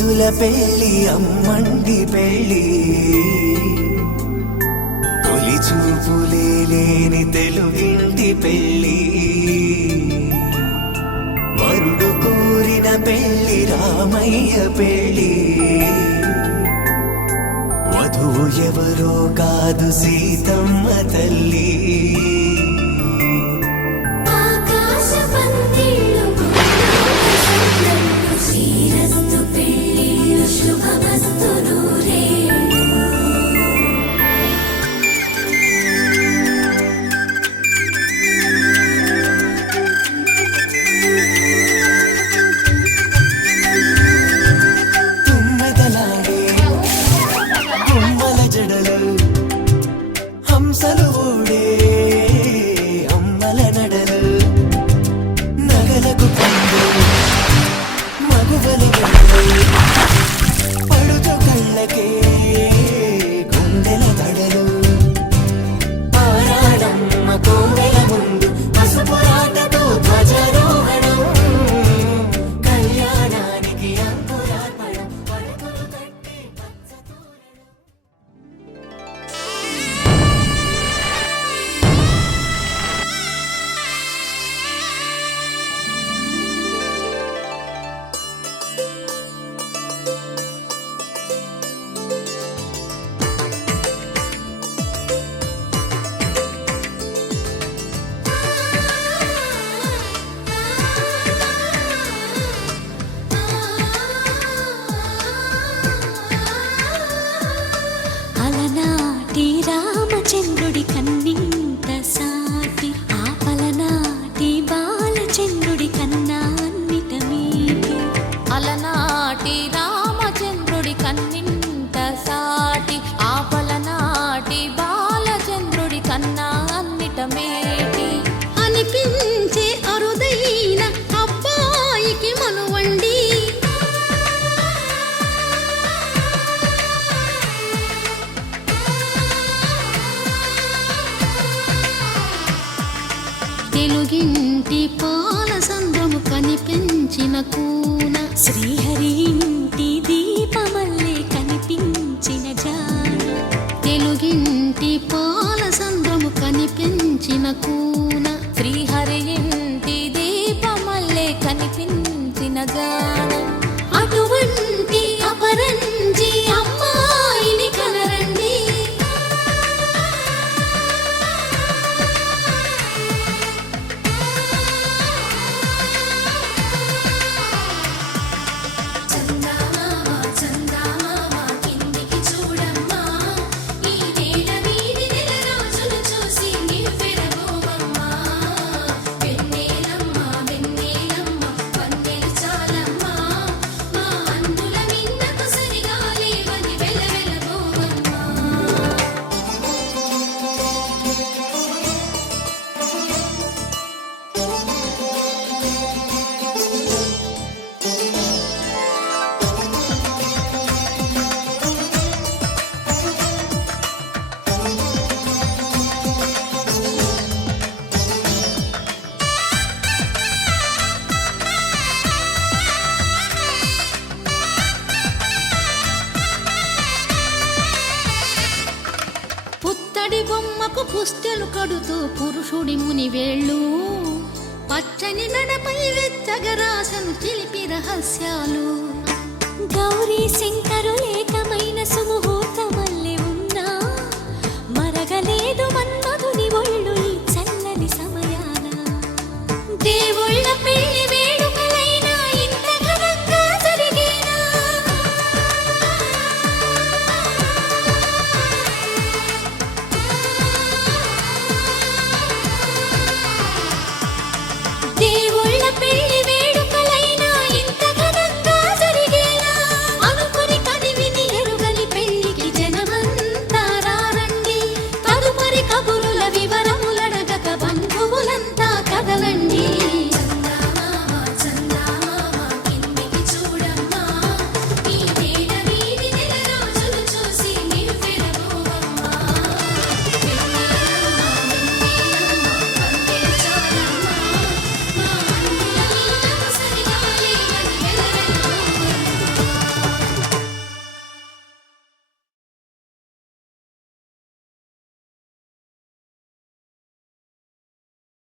రోజుల పెళ్లి అమ్మండి పెళ్లి తొలి చూపులే లేని తెలుగింటి పెళ్లి వరుడు కోరిన పెళ్లి రామయ్య పెళ్లి వధువు ఎవరో కాదు సీతమ్మ తల్లి రామచంద్రుడి కన్నింత సాటి ఆపలనాటి బాలచంద్రుడి కన్నా అన్నిట మీటి అలనాటి రామచంద్రుడి కన్నింత సాటి ఆపలనాటి బాలచంద్రుడి కన్నా అన్నిట మేటి అనిపించే అరుదైన అబ్బాయికి మనువండి తెలుగింటి పాల సంద్రము కనిపించిన కూన శ్రీహరి ఇంటి దీపమల్లే కనిపించిన జాన తెలుగింటి పాల సంద్రము కనిపించిన కూన శ్రీహరి ఇంటి దీపమల్లే కనిపించిన జాన అటువంటి అపరంజి అమ్మాయిని కనరండి పుత్తడి బొమ్మకు పుస్తెలు కడుతూ పురుషుడి ముని వేళ్ళు పచ్చని నడపై వెచ్చగరాసను చిలిపి రహస్యాలు గౌరీ శంకరులేకమైన సుముహూర్తమల్లె ఉన్నా మరగలేదు మన్మధుని ఒళ్ళు ఈ చల్లని సమయాన దేవుళ్ళ పెళ్లి